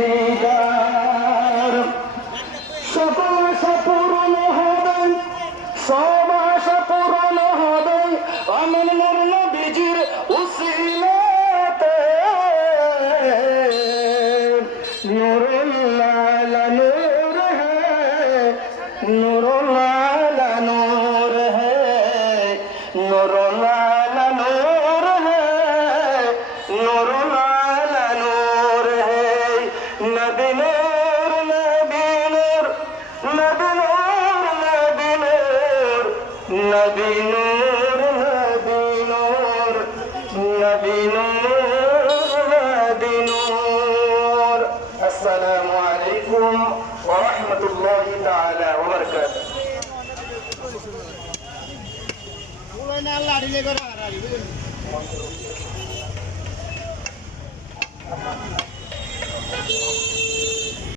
দিদার সকল আশা পূরণ হবে সব আশা পূরণ হবে আমার নবীজির উসিলাতে নূরুল্লাহ নূর হ্যায় নূরুল্লাহ নূর হ্যায় নূরুল্লাহ নূর হ্যায় নূরুল্লাহ নূর হ্যায় নবী নূর নবী নূর নবী নূর নবী নূর নবী নূর নবী নূর নবী নূর আসসালামু আলাইকুম ওয়া রাহমাতুল্লাহি তাআলা ওয়া বারাকাতুহু